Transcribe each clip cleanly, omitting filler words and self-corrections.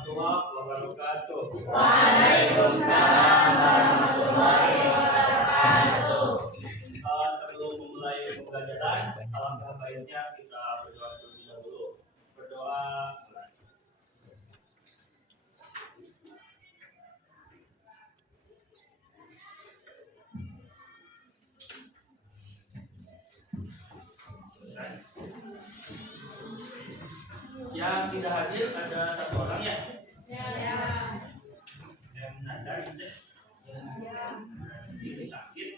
warahmatullahi wabarakatuh. Waalaikumsalam warahmatullahi wabarakatuh. Sebelum memulai pembelajaran, alangkah baiknya kita berdoa terlebih dahulu. Berdoa. Yang tidak hadir ada satu orang ya? Ya. Yang nazar itu. Ini sakit.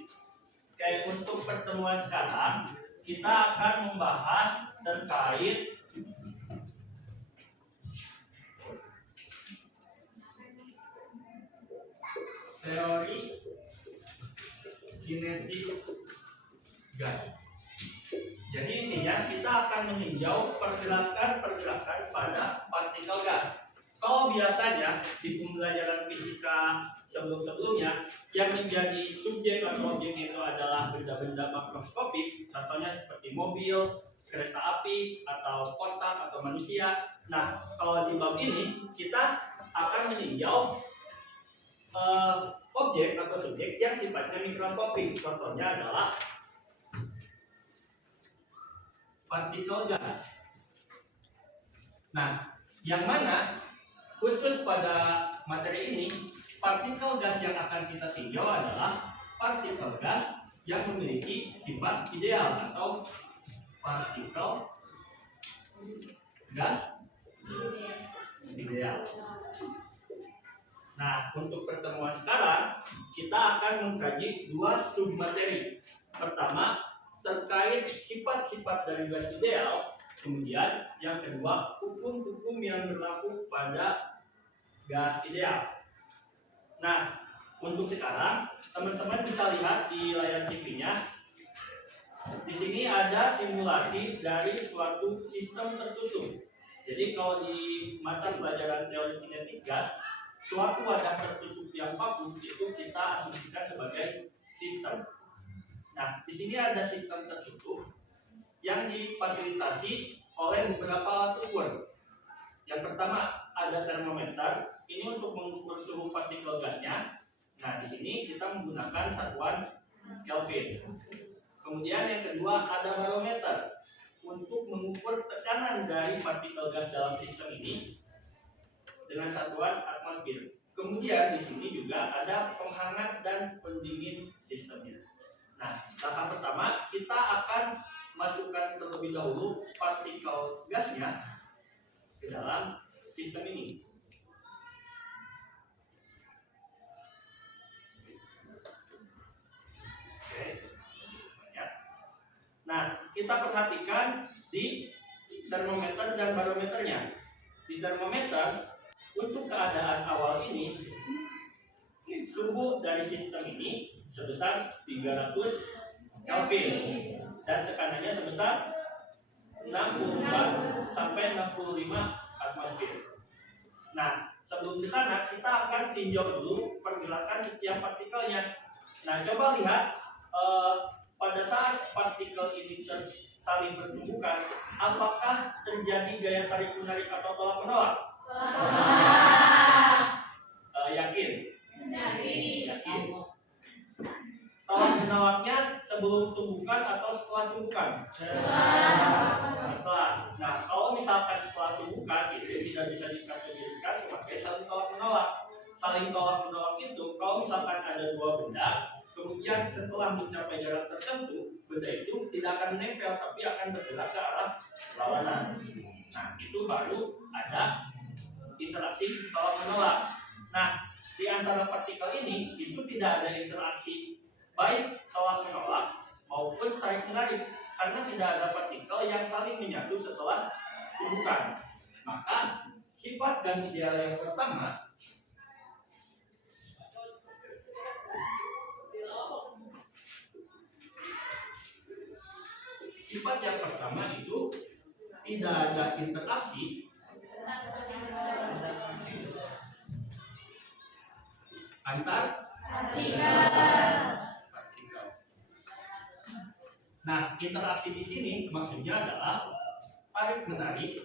Kayak untuk pertemuan sekarang kita akan membahas terkait teori kinetik gas. Jadi intinya kita akan meninjau pergerakan pada partikel gas. Kalau biasanya di pembelajaran fisika sebelum-sebelumnya yang menjadi subjek atau objek itu adalah benda-benda makroskopik, contohnya seperti mobil, kereta api, atau kotak atau manusia. Nah, kalau di bab ini kita akan meninjau objek atau subjek yang sifatnya mikroskopik. Contohnya adalah partikel gas. Nah, yang mana khusus pada materi ini, partikel gas yang akan kita tinjau adalah partikel gas yang memiliki sifat ideal atau partikel gas ideal. Nah, untuk pertemuan sekarang kita akan mengkaji dua submateri. Pertama, terkait sifat-sifat dari gas ideal. Kemudian yang kedua, hukum-hukum yang berlaku pada gas ideal. Nah, untuk sekarang teman-teman bisa lihat di layar TV-nya. Di sini ada simulasi dari suatu sistem tertutup. Jadi kalau di mata pelajaran teori kinetik gas, suatu wadah tertutup yang vakum itu kita asumsikan sebagai sistem. Nah, di sini ada sistem tertutup yang difasilitasi oleh beberapa alat ukur. Yang pertama ada termometer, ini untuk mengukur suhu partikel gasnya. Nah, di sini kita menggunakan satuan Kelvin. Kemudian yang kedua ada barometer untuk mengukur tekanan dari partikel gas dalam sistem ini dengan satuan atmosfer. Kemudian di sini juga ada penghangat dan pendingin sistemnya. Nah, langkah pertama kita akan masukkan terlebih dahulu partikel gasnya ke dalam sistem ini. Oke. Ya. Nah, kita perhatikan di termometer dan barometernya. Di termometer untuk keadaan awal ini suhu dari sistem ini sebesar 300 Kelvin dan tekanannya sebesar 64 sampai 65 atmosfer. Nah, sebelum ke sana kita akan tinjau dulu pergerakan setiap partikelnya. Nah, coba lihat pada saat partikel ini saling bertumbukan, apakah terjadi gaya tarik menarik atau tolak menolak? Yakin? Yakin. Tolak menolaknya sebelum tumbukan atau setelah tumbukan? Setelah. Nah, kalau misalkan setelah tumbukan itu tidak bisa dikategorikan sebagai saling tolak menolak. Saling tolak menolak itu kalau misalkan ada dua benda, kemudian setelah mencapai jarak tertentu, benda itu tidak akan menempel tapi akan bergerak ke arah berlawanan. Nah, itu baru ada interaksi tolak menolak. Nah, di antara partikel ini itu tidak ada interaksi baik tolak menolak maupun tarik menarik karena tidak ada partikel yang saling menyatu setelah tumbukan. Maka sifat gas ideal yang pertama itu tidak ada interaksi antar partikel. Nah, interaksi di sini maksudnya adalah tarik menarik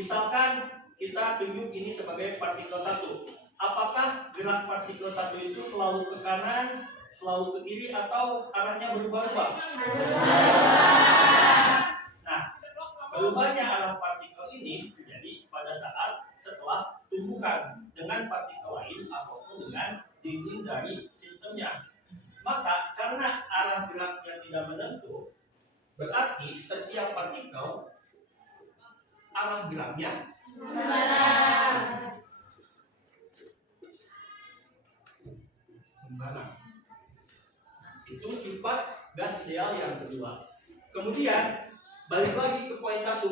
Misalkan kita tunjuk ini sebagai partikel 1. Apakah gerak partikel 1 itu selalu ke kanan, selalu ke kiri, atau arahnya berubah-ubah? Nah, berubahnya arah partikel ini terjadi pada saat setelah tumbukan dengan partikel lain ataupun dengan dinding dari sistemnya. Maka karena arah geraknya tidak menentu, berarti setiap partikel arah geraknya sembarang. Itu sifat gas ideal yang kedua. Kemudian balik lagi ke poin 1.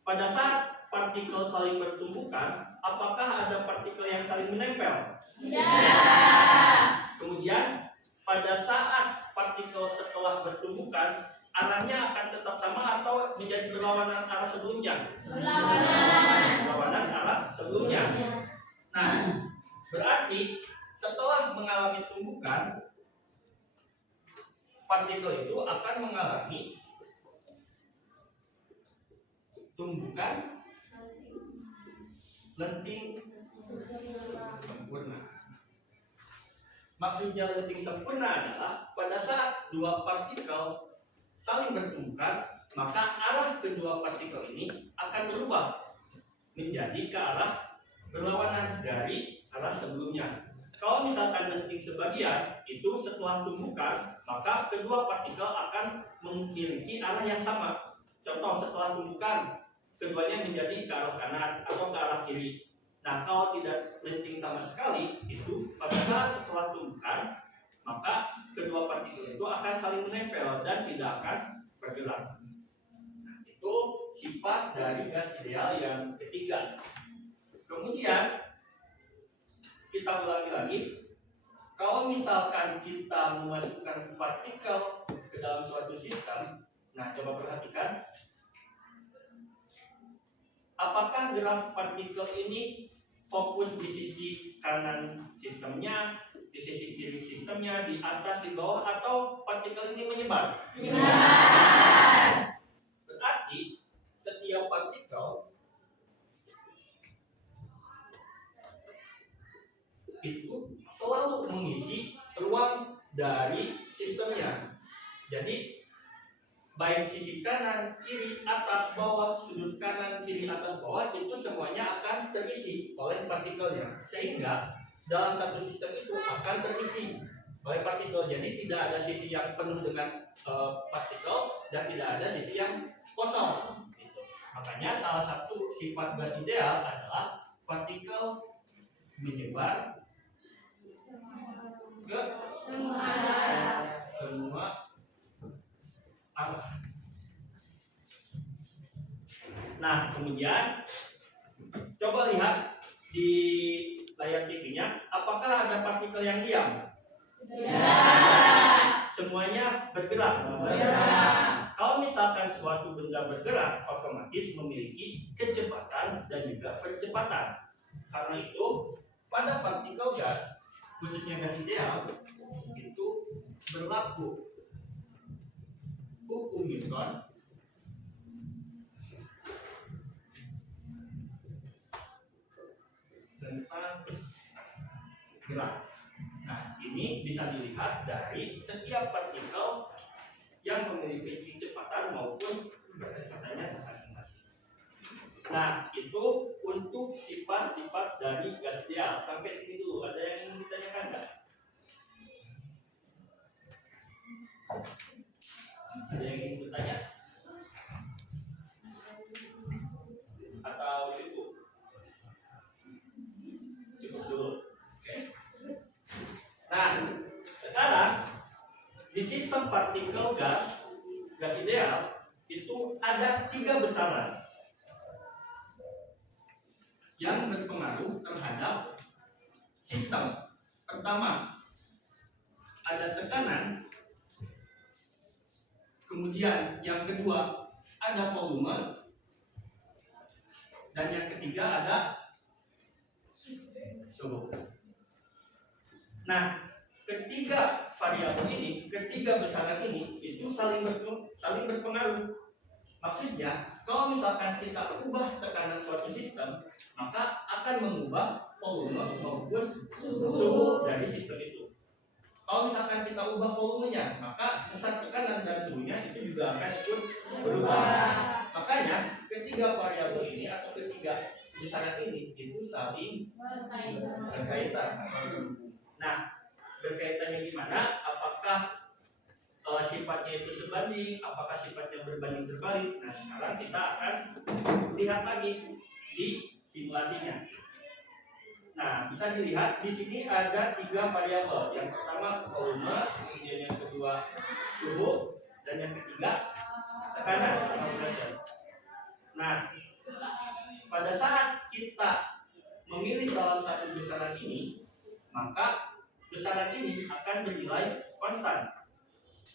Pada saat partikel saling bertumbukan, apakah ada partikel yang saling menempel? Kemudian pada saat partikel setelah bertumbukan, arahnya akan tetap sama atau menjadi berlawanan arah sebelumnya? Berlawanan arah sebelumnya. Nah, berarti setelah mengalami tumbukan, partikel itu akan mengalami tumbukan lenting sempurna. Maksudnya lenting sempurna adalah pada saat dua partikel saling bertumbukan, maka arah kedua partikel ini akan berubah menjadi ke arah berlawanan dari arah sebelumnya. Kalau misalkan lenting sebagian itu setelah tumbukan, maka kedua partikel akan memiliki arah yang sama. Contoh, setelah tumbukan keduanya menjadi ke arah kanan atau ke arah kiri. Nah, kalau tidak lenting sama sekali, itu pada saat setelah tumbukan, maka kedua partikel itu akan saling menempel dan tidak akan bergerak. Nah, itu sifat dari gas ideal yang ketiga. Kemudian kita ulangi lagi, kalau misalkan kita memasukkan partikel ke dalam suatu sistem, nah coba perhatikan, apakah gerak partikel ini fokus di sisi kanan sistemnya, di sisi kiri sistemnya, di atas, di bawah, atau partikel ini menyebar? Berarti setiap partikel itu selalu mengisi ruang dari sistemnya. Jadi baik sisi kanan, kiri, atas, bawah, sudut kanan, kiri, atas, bawah, itu semuanya akan terisi oleh partikelnya. Sehingga dalam satu sistem itu akan terisi oleh partikel. Jadi tidak ada sisi yang penuh dengan partikel dan tidak ada sisi yang kosong. Gitu. Makanya salah satu sifat gas ideal adalah partikel menyebar ke semua arah. Nah, kemudian coba lihat di layar TV-nya, apakah ada partikel yang diam? Semuanya bergerak. Kalau misalkan suatu benda bergerak, otomatis memiliki kecepatan dan juga percepatan. Karena itu, pada partikel gas, khususnya gas ideal, itu berlaku hukum Newton tentang gerak. Nah, ini bisa dilihat dari setiap partikel yang memiliki kecepatan maupun kecepatannya masing-masing. Nah, itu untuk sifat-sifat dari gas ideal. Sampai sini dulu. Ada yang ingin ditanyakan nggak? Ada yang ingin bertanya? Atau cukup? Cukup dulu. Oke. Nah, sekarang di sistem partikel gas ideal itu ada 3 besaran yang berpengaruh terhadap sistem. Pertama, ada tekanan. Kemudian yang kedua ada volume, dan yang ketiga ada suhu. Nah, ketiga variabel ini, ketiga besaran ini itu saling berpengaruh. Maksudnya kalau misalkan kita ubah tekanan suatu sistem, maka akan mengubah volume maupun suhu dari sistem itu. Kalau misalkan kita ubah volumenya, maka besar tekanan dan suhunya itu juga akan ikut berubah. Makanya ketiga variabel ini atau ketiga besaran ini itu saling berkaitan. Nah, berkaitannya gimana? Apakah sifatnya itu sebanding? Apakah sifatnya berbanding terbalik? Nah, sekarang kita akan lihat lagi di simulasinya. Nah, bisa dilihat di sini ada 3 variabel. Yang pertama volume, kemudian yang kedua suhu, dan yang ketiga tekanan atau pressure. Nah, pada saat kita memilih salah satu besaran ini, maka besaran ini akan bernilai konstan.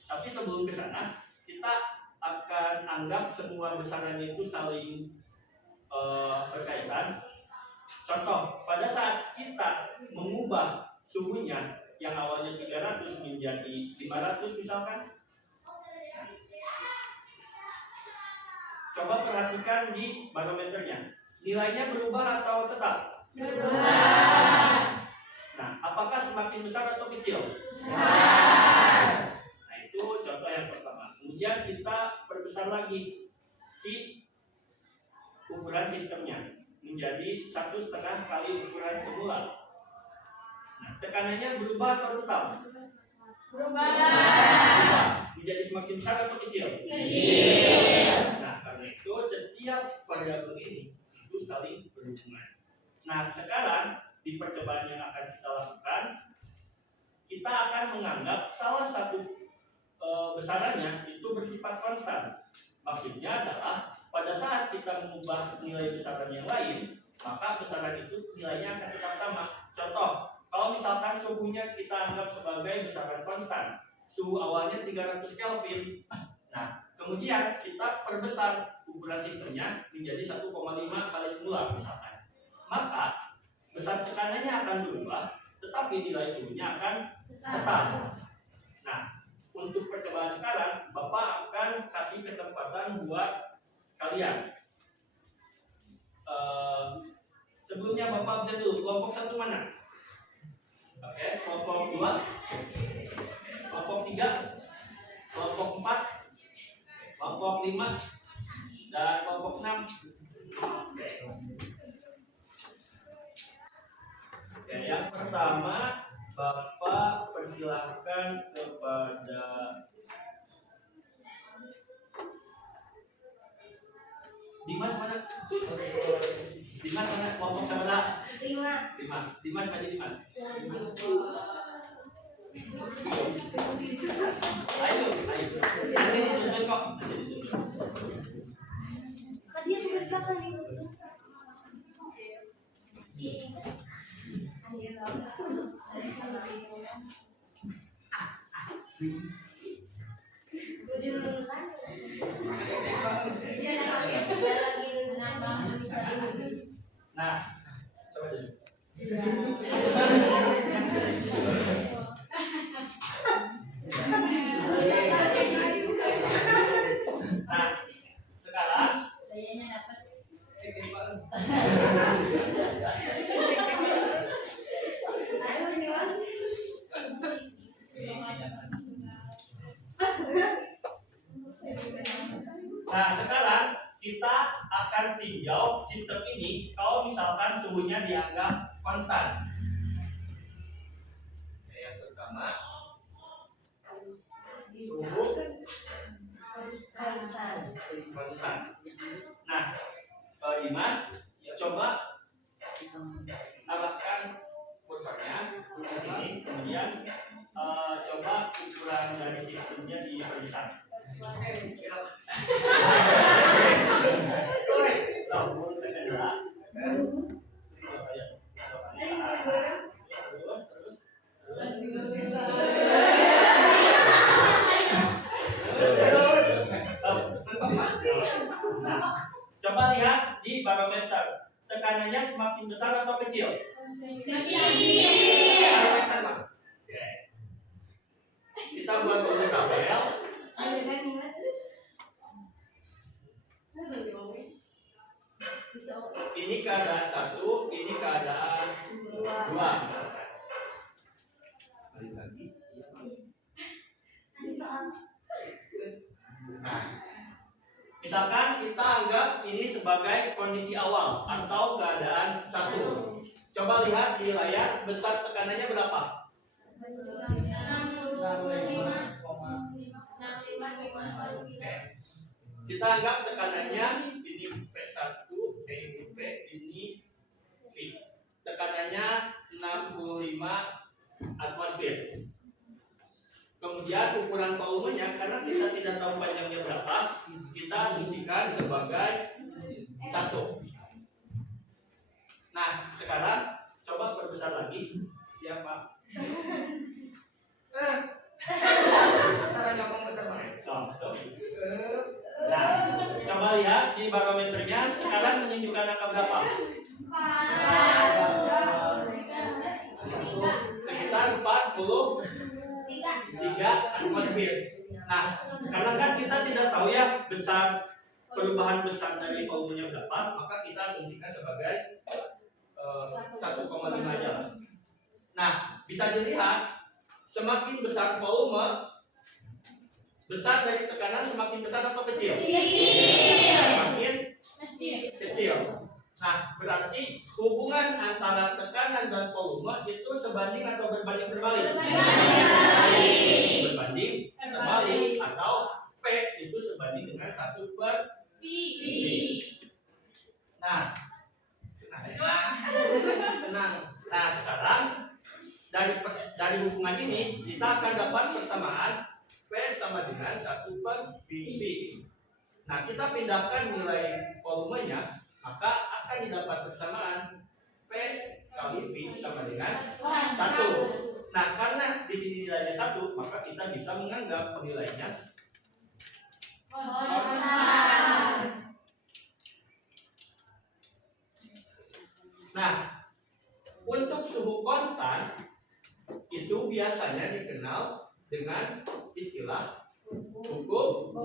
Tapi sebelum ke sana, kita akan anggap semua besarannya itu saling berkaitan. Contoh, pada saat kita mengubah suhunya yang awalnya 300 menjadi 500 misalkan, coba perhatikan di barometernya. Nilainya berubah atau tetap? Berubah. Nah, apakah semakin besar atau kecil? Besar. Nah, itu contoh yang pertama. Kemudian kita perbesar lagi si ukuran sistemnya menjadi 1,5 kali ukuran semula. Nah, tekanannya berubah atau tetap? Berubah. Berubah. Menjadi semakin besar atau kecil? Kecil. Nah, karena itu setiap variabel ini itu saling berhubungan. Nah, sekarang di percobaan yang akan kita lakukan, kita akan menganggap salah satu besarannya itu bersifat konstan. Maksudnya adalah pada saat kita mengubah nilai besaran yang lain, maka besaran itu nilainya akan tetap sama. Contoh, kalau misalkan suhunya kita anggap sebagai besaran konstan, suhu awalnya 300 Kelvin. Nah, kemudian kita perbesar ukuran sistemnya menjadi 1,5 kali semula misalkan. Maka besar tekanannya akan berubah, tetapi nilai suhunya akan tetap. Nah, untuk percobaan sekarang, Bapak akan kasih kesempatan buat kalian. Sebelumnya Bapak bisa dulu, kelompok 1 mana? Oke, kelompok 2, kelompok 3, kelompok 4, kelompok 5, dan kelompok 6. Oke, yang pertama Bapak persilahkan kepada Dimas mana? Dimas mana? Kelompok mana? 5. Dimas maju Dimas. Ayo. Nanti dituntun kok. Dia juga di belakang nih. Nah, coba dulu. Nah, sekarang kita akan tinjau sistem ini kalau misalkan suhunya dianggap konstan. Yang pertama, suhu konstan. Nah, Dimas, coba arahkan kursornya ke sini, kemudian coba ukuran dari sistemnya diperbesar. Coba lihat di barometer, tekanannya semakin besar atau kecil? Oke. Kita buat dulu tabel. Ini keadaan 1, ini keadaan 2. Balik lagi. Nah, misalkan kita anggap ini sebagai kondisi awal atau keadaan 1. Coba lihat di layar, besar tekanannya berapa? Kita anggap tekanannya ini P1, ini P, ini V. Tekanannya 65 atmosfer. Kemudian ukuran volumenya, karena kita tidak tahu panjangnya berapa, kita asumsikan sebagai 1. Nah, sekarang coba perbesar lagi. Siapa? Nah, coba lihat di barometernya sekarang menunjukkan angka berapa? Sekitar 43 atmosfer. Nah, karena kan kita tidak tahu ya perubahan besar dari volumenya berapa, maka kita asumsikan sebagai 1,5 aja. Nah, bisa dilihat semakin besar volume, besar dari tekanan semakin besar atau kecil? Semakin kecil. Nah, berarti hubungan antara tekanan dan volume itu sebanding atau berbanding terbalik? Berbanding terbalik, atau P itu sebanding dengan 1/V. Nah, nah sekarang dari hubungan ini kita akan dapat persamaan P sama dengan 1/V. Nah, kita pindahkan nilai volumenya, maka akan didapat persamaan P kali V sama dengan 1. Nah, karena di sini nilainya 1, maka kita bisa menganggap penilaiannya Nah, untuk suhu konstan itu biasanya dikenal dengan istilah hukum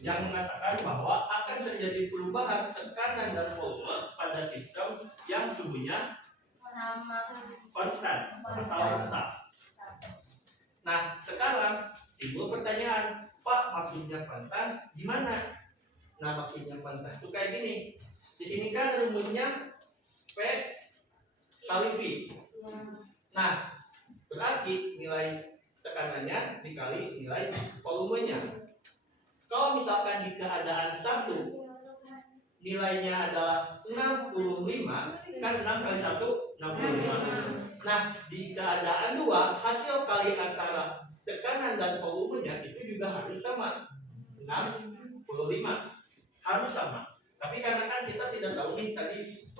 yang mengatakan bahwa akan terjadi perubahan tekanan dan volume pada sistem yang suhunya konstan atau tetap. Nah, sekarang timbul pertanyaan, Pak, maksudnya konstan gimana? Nah, maksudnya konstan itu kayak gini. Di sini kan rumusnya P kali V. Nah, berarti nilai tekanannya dikali nilai volumenya. Kalau misalkan di keadaan 1 nilainya adalah 65, kan 6 kali 1 65. Nah, di keadaan 2 hasil kali antara tekanan dan volumenya itu juga harus sama, 65 harus sama. Tapi karena kan kita tidak tahu nih tadi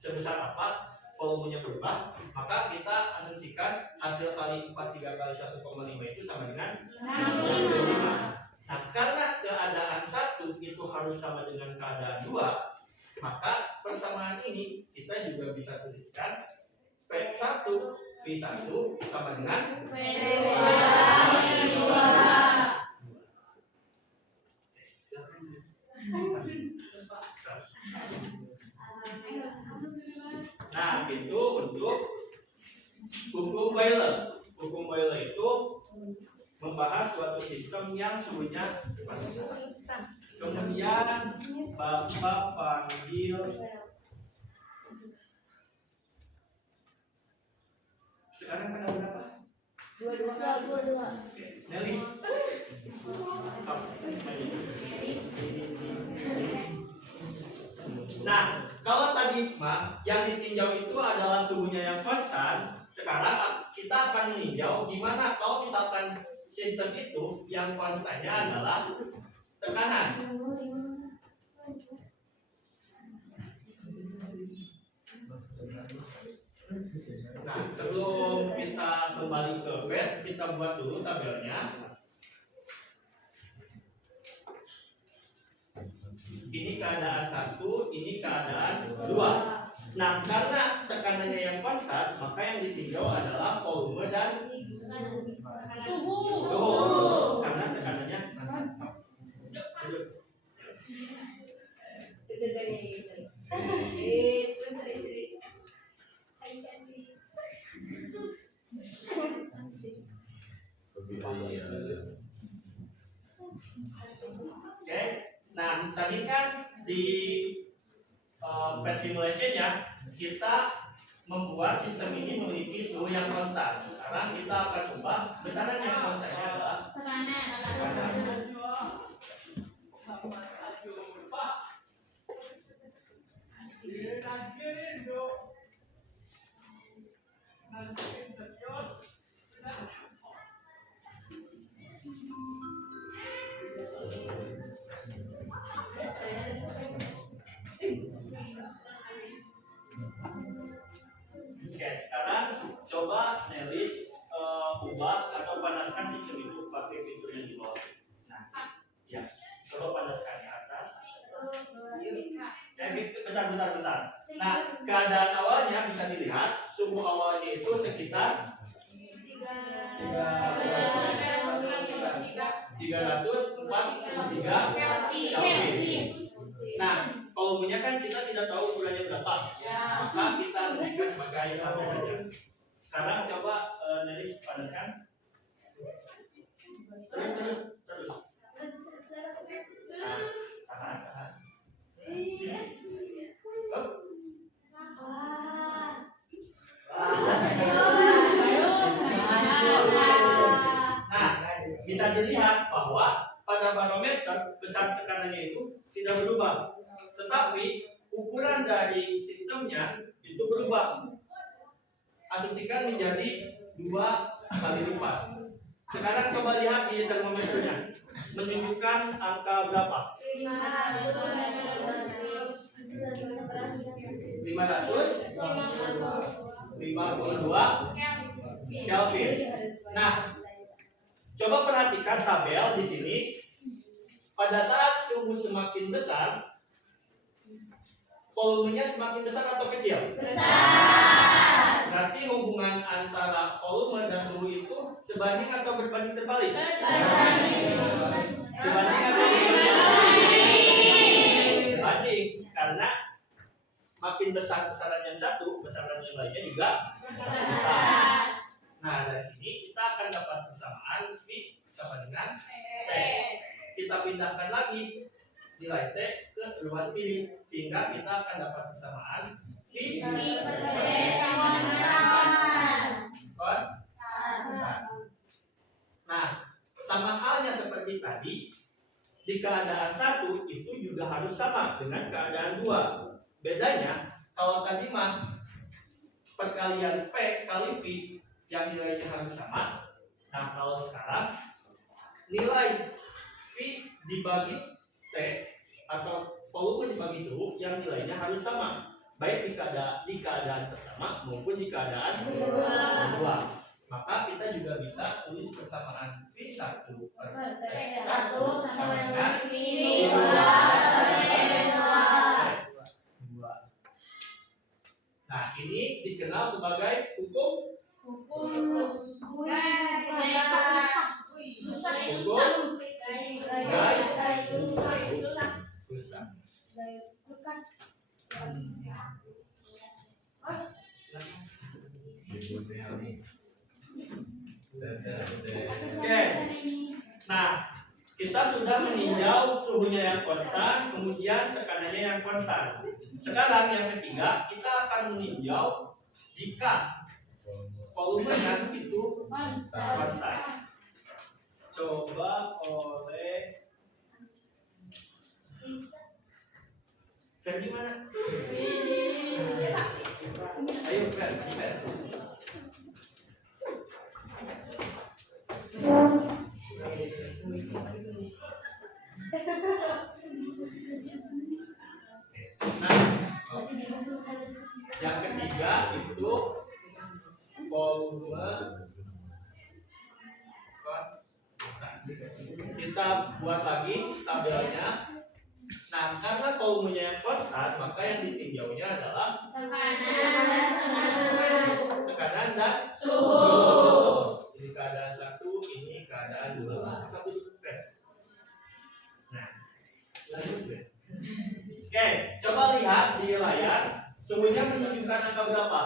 sebesar apa volumenya berubah, maka kita asumsikan hasil kali 43 kali 1,5 itu sama dengan 65. Nah, karena keadaan 1 itu harus sama dengan keadaan 2, maka persamaan ini kita juga bisa tuliskan P1 V1 sama dengan Nah, itu untuk hukum Boyle. Hukum Boyle itu membahas suatu sistem yang suhunya konstan. Kemudian Bapak panggil sekarang pada berapa? 22. Nelly. Nah, kalau tadi yang ditinjau itu adalah suhunya yang konstan. Sekarang kita akan meninjau gimana kalau misalkan sistem itu yang konstannya adalah tekanan. Nah, sebelum kita kembali ke bed, kita buat dulu tabelnya. Ini keadaan 1, ini keadaan 2. Nah, karena tekanannya yang konstan, maka yang ditinjau adalah volume dan Suhu. Karena tekanannya duduk. Oke. Nah, tadi kan di pet simulation-nya kita membuat sistem ini memiliki suhu yang konstan. Sekarang kita akan ubah besaran yang konstannya adalah tekanan. Oke, sekarang coba Nelis ubah atau panaskan sistem itu pakai fitur yang di bawah. Nah, ya, coba panaskan ke atas. Bentar. Nah, keadaan awalnya bisa dilihat suhu awalnya itu sekitar 343 Kelvin. Nah, volumenya kan kita tidak tahu ukurannya berapa, maka kita berikan sebagai satu saja. Sekarang coba Nelis panaskan. Terus. Tahan. Nah, bisa dilihat bahwa pada barometer besar tekanannya itu tidak berubah, tetapi ukuran dari sistemnya itu berubah. Asumsikan menjadi 2 kali lipat. Sekarang coba lihat di termometernya, menunjukkan angka berapa? 552 Kelvin. Nah, coba perhatikan tabel di sini. Pada saat suhu semakin besar, volumenya semakin besar atau kecil? Besar. Berarti hubungan antara volume dan suhu itu sebanding atau berbanding terbalik? Berbanding, karena makin besar besaran yang satu, besaran yang lainnya juga besar. Nah, dari sini kita akan dapat persamaan V sama dengan T. Kita pindahkan lagi nilai T ke ruas kiri, sehingga kita akan dapat persamaan V konstan. Nah, sama halnya seperti tadi, di keadaan 1 itu juga harus sama dengan keadaan 2. Bedanya, kalau tadi mah perkalian P kali V yang nilainya harus sama. Nah, kalau sekarang nilai V dibagi T atau volume dibagi suhu yang nilainya harus sama, baik di keadaan pertama maupun di keadaan kedua. Maka kita juga bisa tulis persamaan V1 per T1 sama dengan V2. Nah, ini dikenal sebagai hukum Oke. Nah, kita sudah meninjau suhunya yang konstan, kemudian tekanannya yang konstan. Sekarang yang ketiga, kita akan meninjau jika volumenya itu konstan. Coba oleh Ferdi mana? Ayo Ferdi. Nah, yang ketiga itu volume konstan. Kita buat lagi tabelnya. Nah, karena volumenya yang konstan, maka yang ditinjaunya adalah tekanan dan suhu. Jadi keadaan 1 ini keadaan 2. Maka tutup P. Nah, lanjut ya. Oke, coba lihat di layar. Suhunya menunjukkan angka berapa?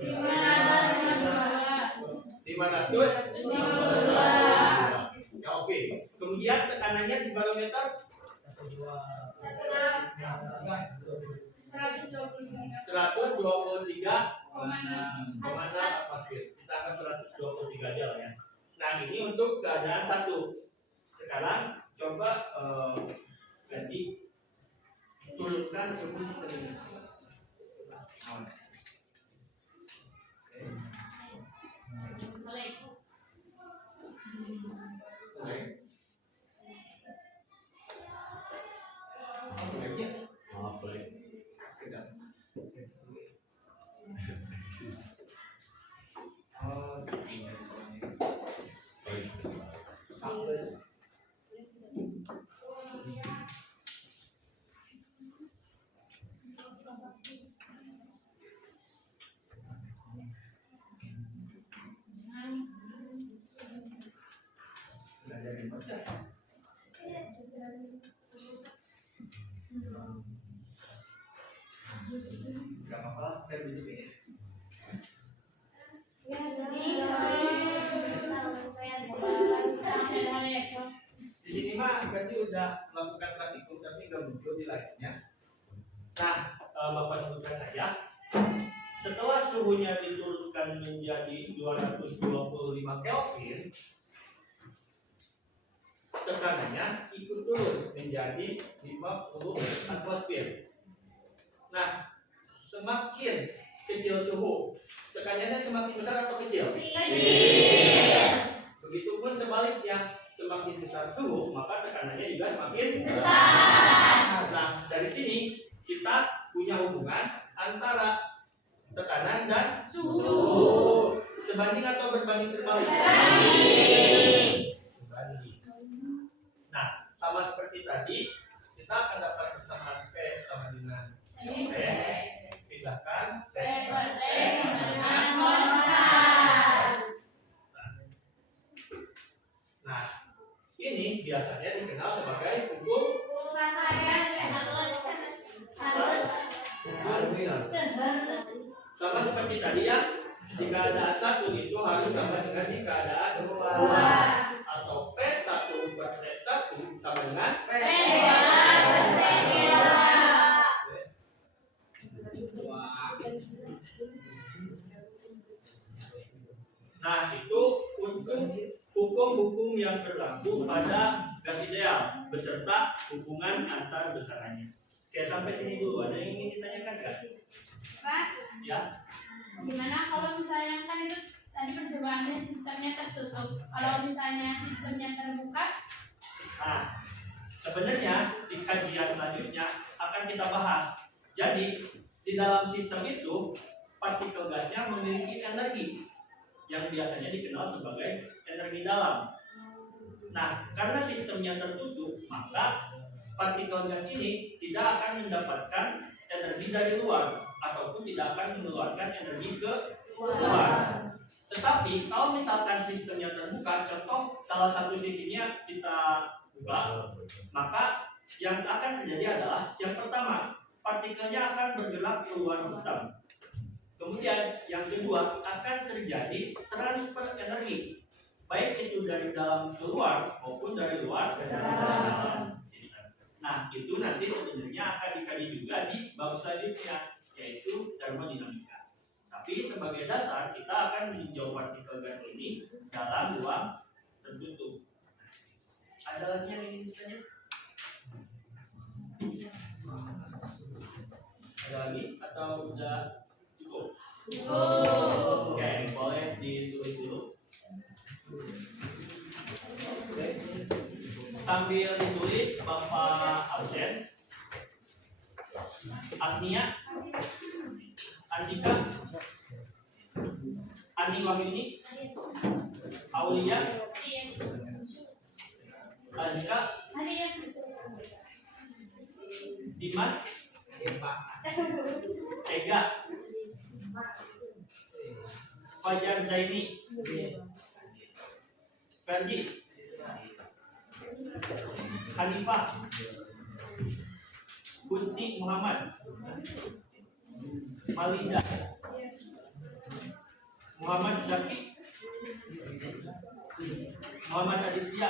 552. Ya oke. Kemudian tekanannya di barometer 123,6 atmosfer. Kita akan 123 aja lah ya. Nah ini untuk keadaan 1. Sekarang coba ganti turunkan suhu sistem ini. Gak apa-apa, saya duduk ya. Di sini mah berarti udah melakukan praktikum tapi nggak muncul di layarnya. Nah, Bapak sebutkan saja. Setelah suhunya diturunkan menjadi 225 Kelvin, tekanannya ikut turun menjadi 50 atmosfer. Nah, semakin kecil suhu, tekanannya semakin besar atau kecil? Kecil. Begitupun sebaliknya, semakin besar suhu, maka tekanannya juga semakin Besar. Nah, dari sini kita punya hubungan antara tekanan dan Suhu. sebanding atau berbanding terbalik? Sebanding. Sebanding. Nah, sama seperti tadi, kita akan dapat persamaan P sama dengan P. Pindahkan P. Nah, ini biasanya dikenal sebagai hukum sama seperti tadi ya. Di keadaan 1 itu harus sama dengan di keadaan 2. Atau P1 per T1 sama dengan Nah, itu untuk hukum-hukum yang berlaku pada gas ideal beserta hubungan antar besarannya. Oke, sampai sini dulu. Ada yang ingin ditanyakan nggak? Pak, Ya. gimana kalau misalnya kan itu tadi percobaannya sistemnya tertutup. Kalau misalnya sistemnya terbuka, Nah, sebenarnya di kajian selanjutnya akan kita bahas. Jadi, di dalam sistem itu partikel gasnya memiliki energi yang biasanya dikenal sebagai energi dalam. Nah, karena sistemnya tertutup, maka partikel gas ini tidak akan mendapatkan energi dari luar ataupun tidak akan mengeluarkan energi ke luar. Tetapi kalau misalkan sistemnya terbuka, contoh salah satu sisinya kita buka, maka yang akan terjadi adalah yang pertama, partikelnya akan bergerak keluar sistem. Kemudian yang kedua akan terjadi transfer energi, baik itu dari dalam keluar maupun dari luar ke dalam sistem. Nah, itu nanti sebenarnya akan dikaji juga di bab selanjutnya, yaitu termodinamika. Tapi sebagai dasar kita akan meninjau partikel gas ini dalam ruang tertutup. Ada lagi yang ingin ditanya? Ada lagi atau udah cukup? Oke, boleh ditulis dulu. Sambil ditulis, Bapak absen. Agnia, Andika, Ani Wahyuni, Aulia, Andika, Dimas, Ega, Fajar Zaini, Ranji, Khalifah, Gusti Muhammad, Malida, Muhammad Zaki, Muhammad Aditya,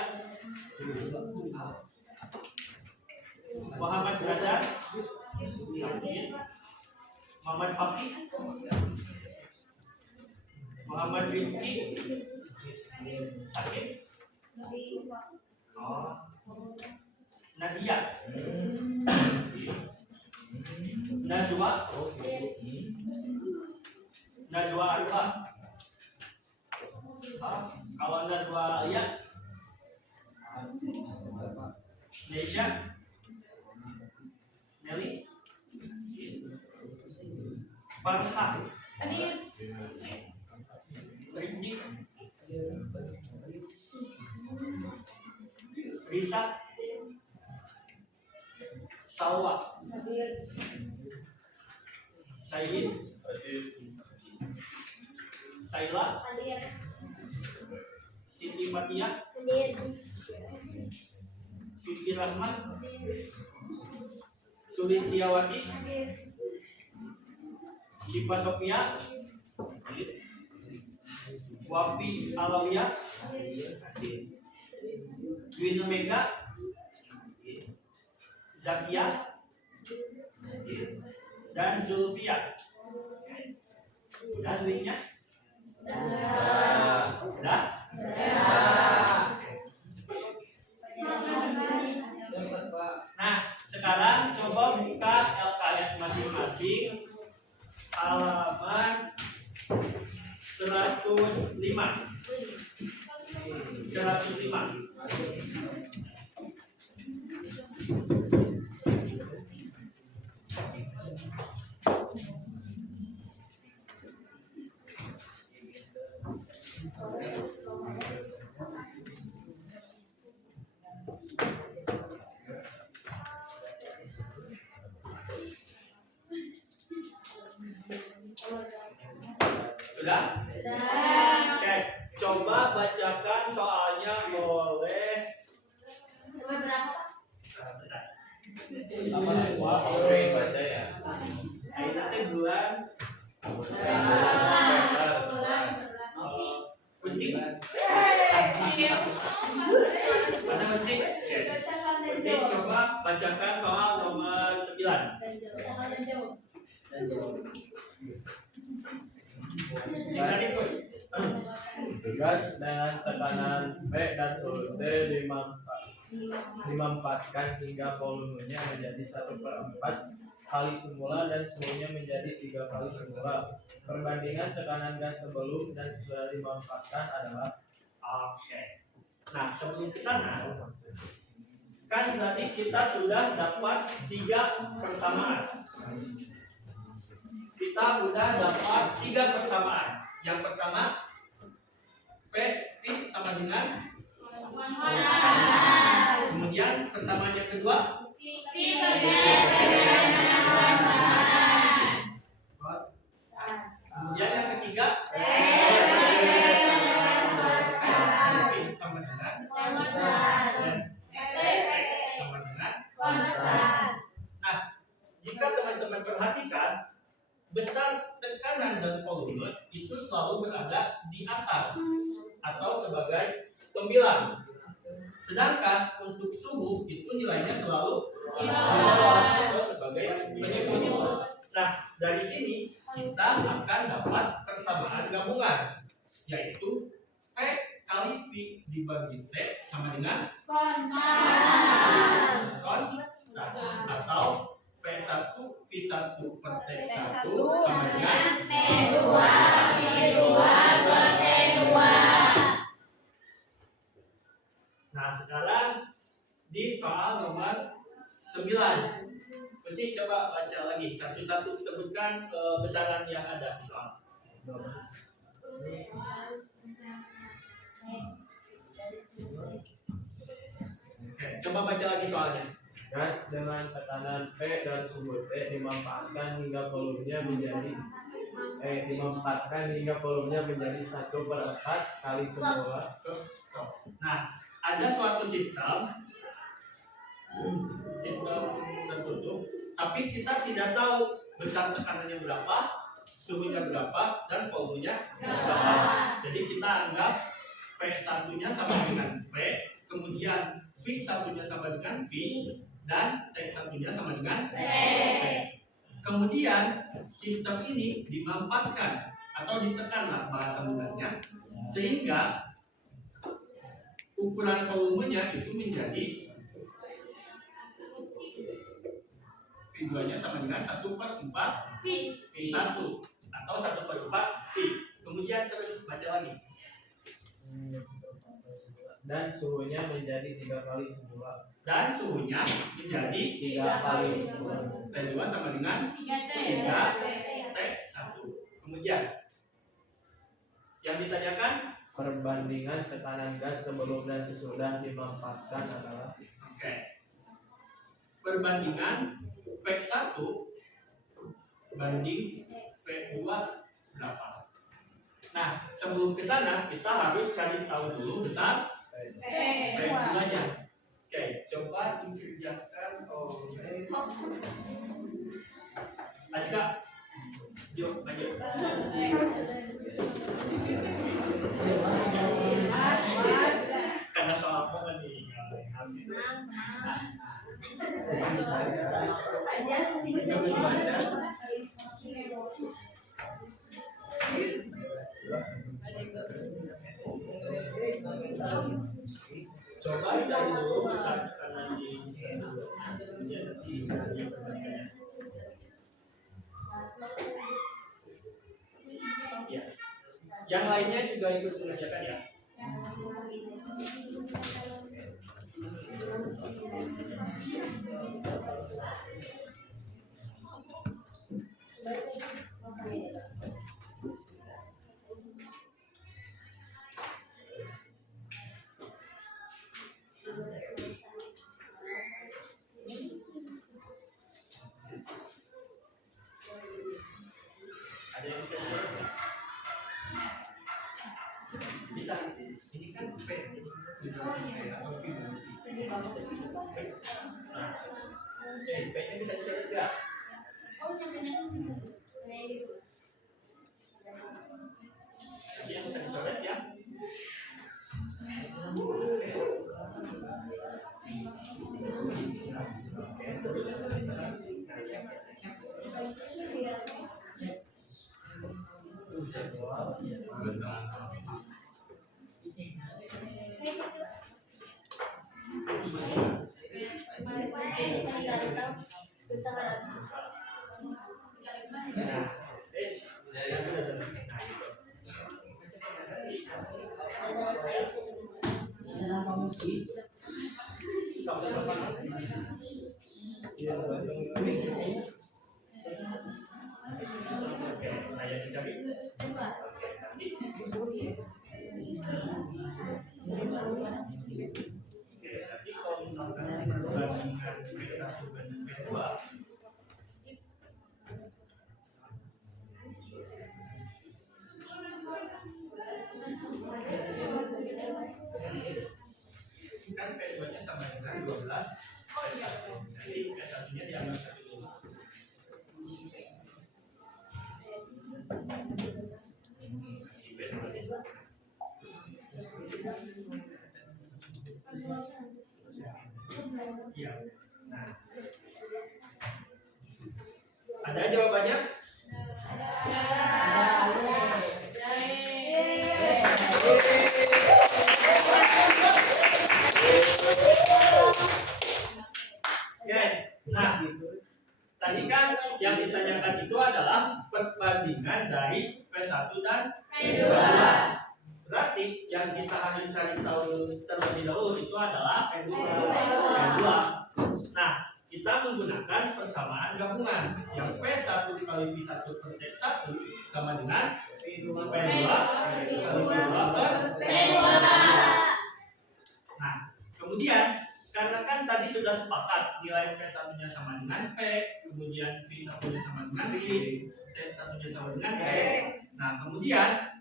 Muhammad Radar, Muhammad Fakih, Muhammad Rizki, Sakit, Nadia, Najwa, Najwa Arfa. Kalau Najwa ya, Nesha, Nelly, Farha, Rindy, Risa, Salwa, Said, Saila, Siti Fatia, Siti Rahman, Sulistiawati, Syifa Sofia, Wafi Alawiyah, Dwi Mega, Zakia, dan Zulfia. Dan duitnya? Sudah? Nah, sekarang coba buka LKS masing-masing halaman 105. 105. Sudah? Oke, coba bacakan soalnya boleh. Baca ya. Ini teh bulan Gusti. Mana Gusti? Gusti coba bacakan soal nomor 9. Jangan ikut. Tugas dengan tekanan P dan suhu T dimanfaatkan hingga volumenya menjadi 1/4 kali semula dan suhunya menjadi 3 kali semula. Perbandingan tekanan gas sebelum dan sesudah dimanfaatkan adalah. Oke. Nah, sebelum ke sana, kan tadi kita sudah dapat 3 persamaan. Kita sudah dapat 3 persamaan. Yang pertama, P sama dengan. Kemudian persamaan yang kedua, kemudian yang ketiga, sama dengan sama dengan. Nah, jika teman-teman perhatikan, besar tekanan dan volume itu selalu berada di atas atau sebagai pembilang. Sedangkan untuk suhu itu nilainya selalu di bawah atau sebagai penyebut. Nah, dari sini kita akan dapat persamaan gabungan, yaitu P kali V dibagi T sama dengan konstan atau P1 V1 per T1 sama dengan T2 per T2. Nah, sekarang di soal nomor 9. Mesti coba baca lagi satu-satu, sebutkan besaran yang ada di soal. Oke, coba baca lagi soalnya. Gas dengan tekanan P dan suhu T dimanfaatkan hingga volumenya menjadi 1/4 kali semula. Nah, ada suatu sistem tertutup, tapi kita tidak tahu besar tekanannya berapa, suhunya berapa, dan volumenya berapa. Jadi kita anggap P1-nya sama dengan P, kemudian V1-nya sama dengan V, dan T1-nya sama dengan T. Kemudian sistem ini dimanfaatkan atau ditekanlah bahasa mudahnya, sehingga ukuran volumenya itu menjadi V2-nya sama dengan 1/4 V1 atau 1/4 V. Kemudian terus baca lagi. Dan suhunya menjadi 3 kali semula. Dan suhunya menjadi 3 kali semula. T2 sama dengan 3T. 3T1. Kemudian yang ditanyakan, Perbandingan tekanan gas sebelum dan sesudah dimanfaatkan adalah oke. Perbandingan P1 banding P2 berapa? Nah, sebelum ke sana kita harus cari tahu dulu besar P2-nya. Oke, coba dikerjakan oleh Aska. Yuk, lanjut. Karena soal apa kan nih? Coba cari dulu besar tekanan di ya. Yang lainnya juga ikut mengerjakan ya. Ada yang bisa dijawab nggak? Bisa. Ini kan P. Oh, iya. Atau V. Nah, P-nya bisa dicoret nggak? Oh, sampai Jadi yang bisa dicoret ya. Kan P2-nya sama dengan 12 P1. Jadi P1-nya diambil 1 dulu. Iya. Nah. Ada jawabannya? Oke. Nah, tadi kan yang ditanyakan itu adalah perbandingan dari P1 dan P2. Berarti yang kita harus cari tahu terlebih dahulu itu adalah P2. Nah, kita menggunakan persamaan gabungan yang P1 kali V1 per T1 sama dengan P2 kali V2 per T2. Nah, kemudian karena kan tadi sudah sepakat nilai P satunya sama dengan P, kemudian V satunya sama dengan V, T satunya sama dengan P. Nah kemudian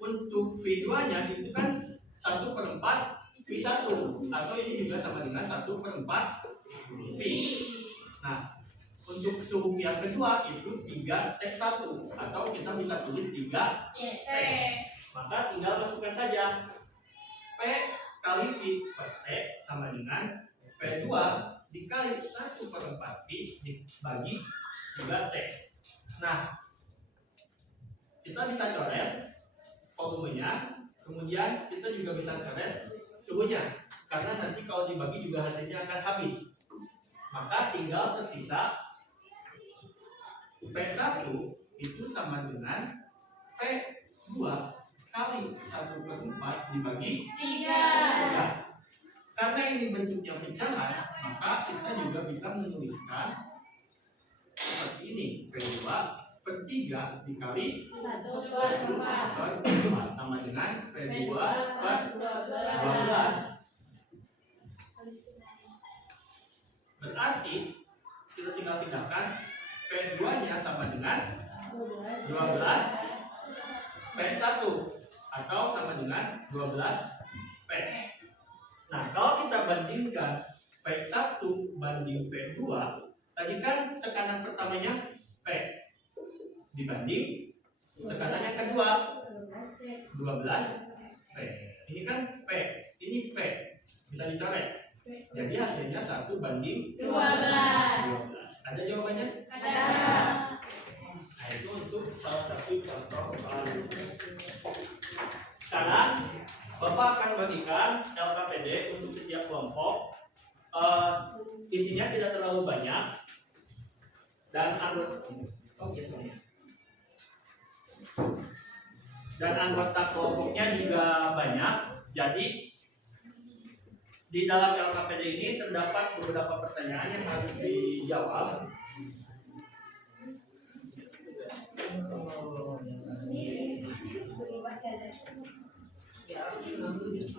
untuk V2 nya itu kan 1/4 V1 atau ini juga sama dengan 1/4 V. Nah untuk suhu yang kedua itu 3T1 atau kita bisa tulis 3T. Maka tinggal masukkan saja P kali V per T sama dengan P2 dikali 1/4 V dibagi 3T. Nah, kita bisa coret volumenya, kemudian kita juga bisa coret suhunya. Karena nanti kalau dibagi juga hasilnya akan habis. Maka tinggal tersisa P1 itu sama dengan P2 kali 1/4 dibagi 3. Karena ini bentuknya pecahan, maka kita juga bisa menuliskan seperti ini. P2 per 3 dikali 1/4 sama dengan P2 per 12. Berarti kita tinggal pindahkan P2 nya sama dengan 12 P1 atau sama dengan 12 P. Nah, kalau kita bandingkan P1 banding P2, tadi kan tekanan pertamanya P dibanding tekanan yang kedua 12 P. Ini kan P, ini P. Bisa dicoret. Jadi hasilnya 1/12. Ada jawabannya? Ada. Nah, itu untuk salah satu contoh soal. Sekarang Bapak akan bagikan LKPD untuk setiap kelompok. Isinya tidak terlalu banyak dan anggota kelompoknya juga banyak. Jadi di dalam LKPD ini terdapat beberapa pertanyaan yang harus dijawab.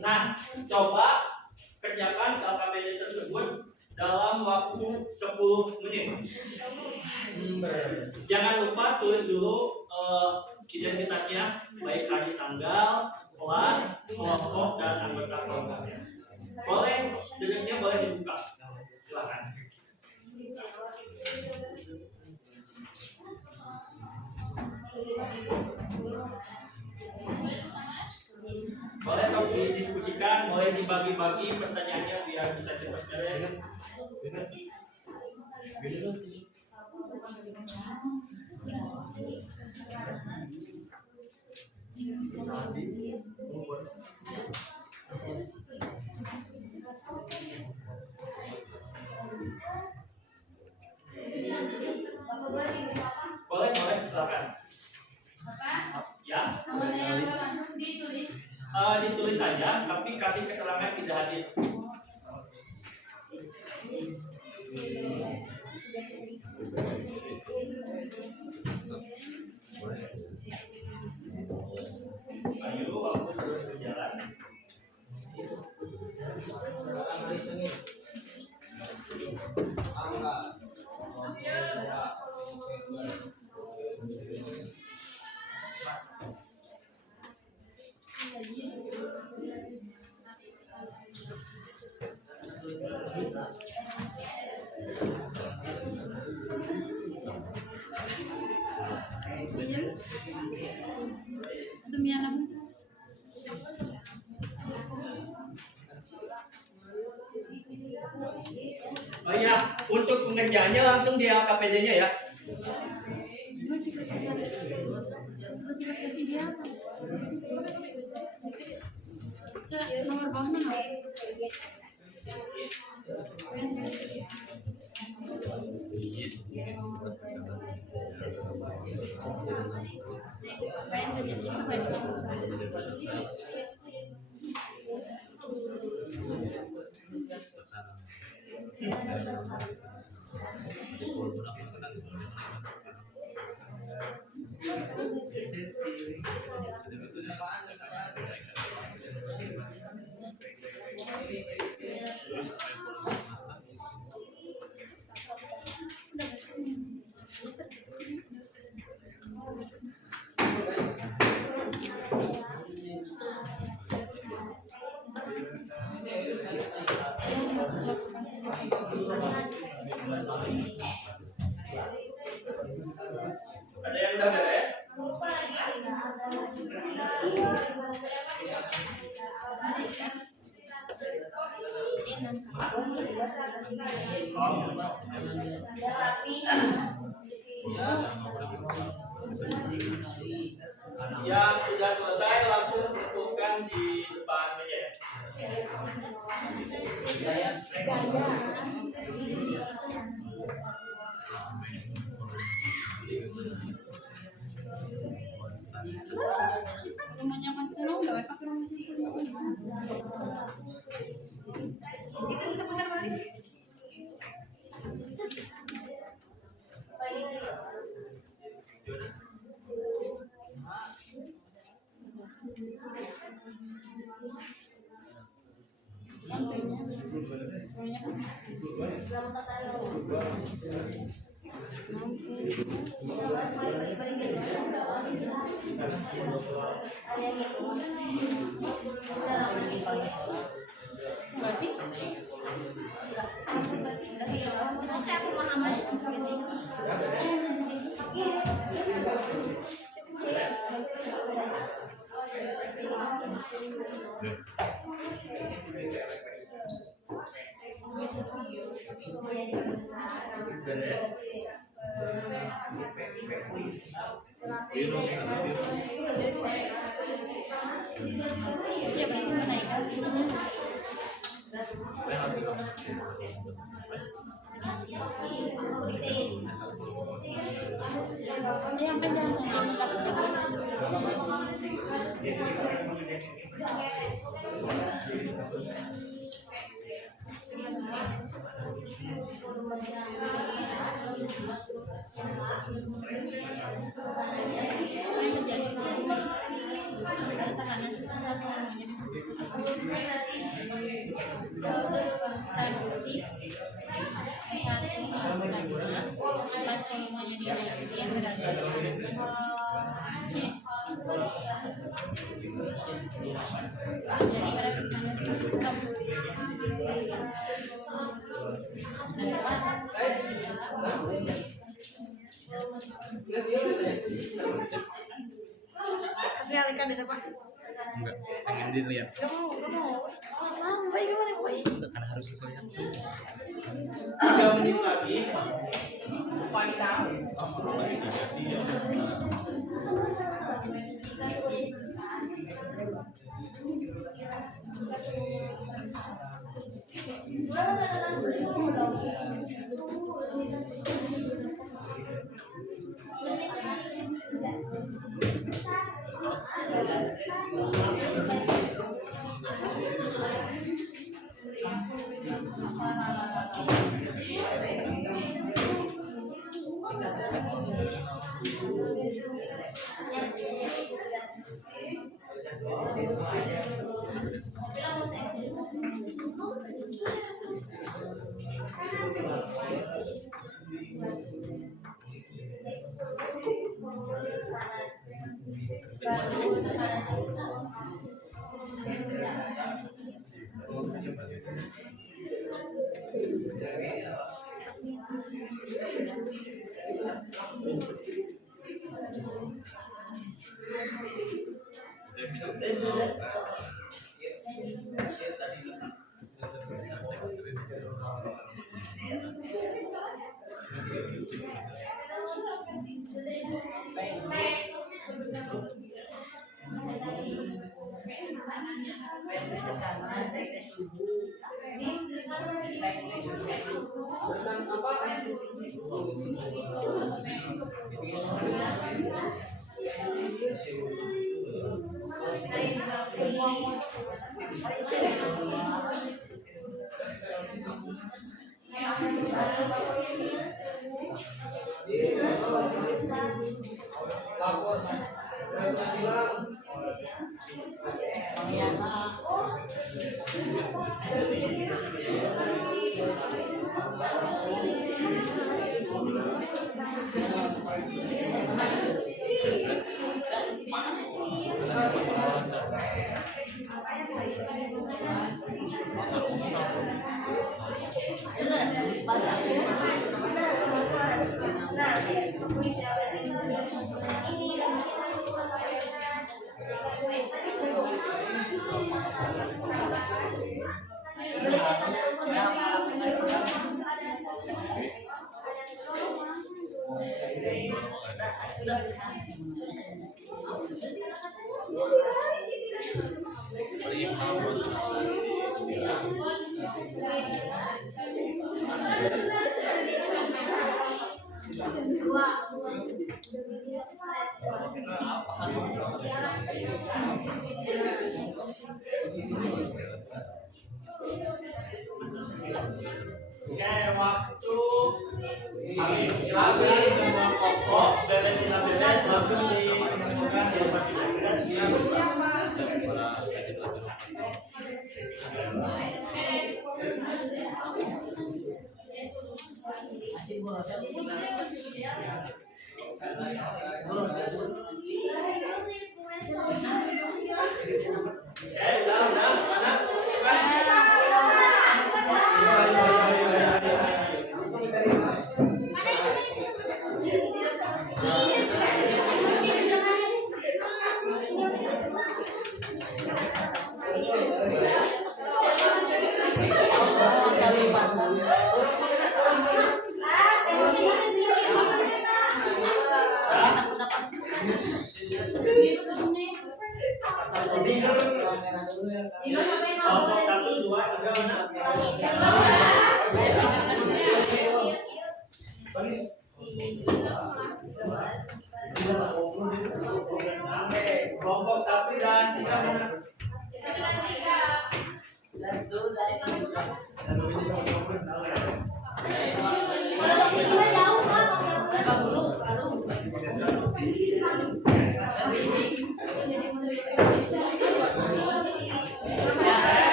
Nah, coba kerjakan LKPD tersebut dalam waktu 10 menit. Jangan lupa tulis dulu identitasnya, baik hari, tanggal, kelas, kelompok, dan anggota kelompoknya. Boleh, duduknya boleh dibuka. Silakan. Boleh dong didiskusikan, boleh dibagi-bagi pertanyaannya biar bisa cepat beres. Boleh, silakan. Ya. Ditulis saja, tapi kasih keterangan tidak hadir. Ayo, waktu terus berjalan. Oh iya, untuk pengerjaannya langsung di LKPD-nya ya. Nomor bawahnya nggak? Ada yang udah beres? Yang sudah selesai langsung kumpulkan di depan meja. Rumahnya Mas Tino udah pakai rumah situ. Enggak sih? Oke, aku paham aja. Iya, berarti menaikkan yang panjang Lihat itu Pak. Enggak, pengen dilihat. Gak mau. Baik gimana, Boy? Karena harus dilihat. 3 menit lagi. Oke, waktu habis semua pokok beres kita beres langsung ditemukan di tempat tidak beres. Udah, mana? Kelompok 1, 2, 3 mana? Kelompok 1 dan 3 mana?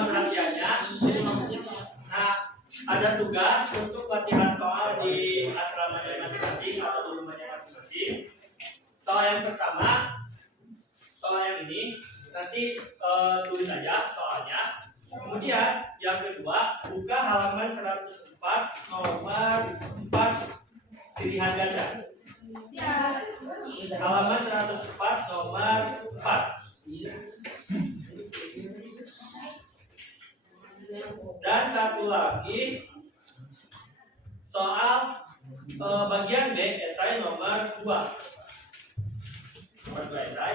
Perhatiannya. Nah, ada tugas untuk latihan soal di asramanya masing-masing atau di rumahnya masing-masing. Soal yang pertama, soal yang ini nanti tulis aja soalnya. Kemudian yang kedua, buka halaman 104 nomor 4 pilihan ganda. Halaman 104 nomor 4. Dan satu lagi soal bagian B esai nomor 2. Nomor 2 esai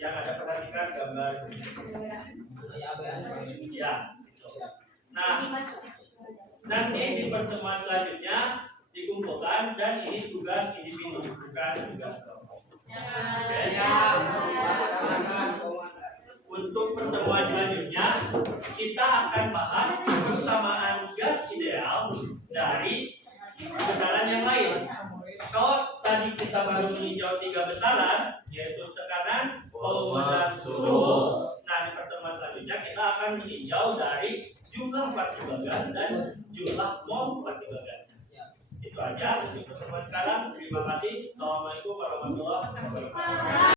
yang ada perhatikan gambar. Ya. Nah, nanti di pertemuan selanjutnya dikumpulkan dan ini tugas individu bukan tugas kelompok. Untuk pertemuan selanjutnya kita akan bahas persamaan gas ideal dari besaran yang lain. Kalau tadi kita baru meninjau 3 besaran yaitu tekanan, volume, dan suhu. Nah, di pertemuan selanjutnya kita akan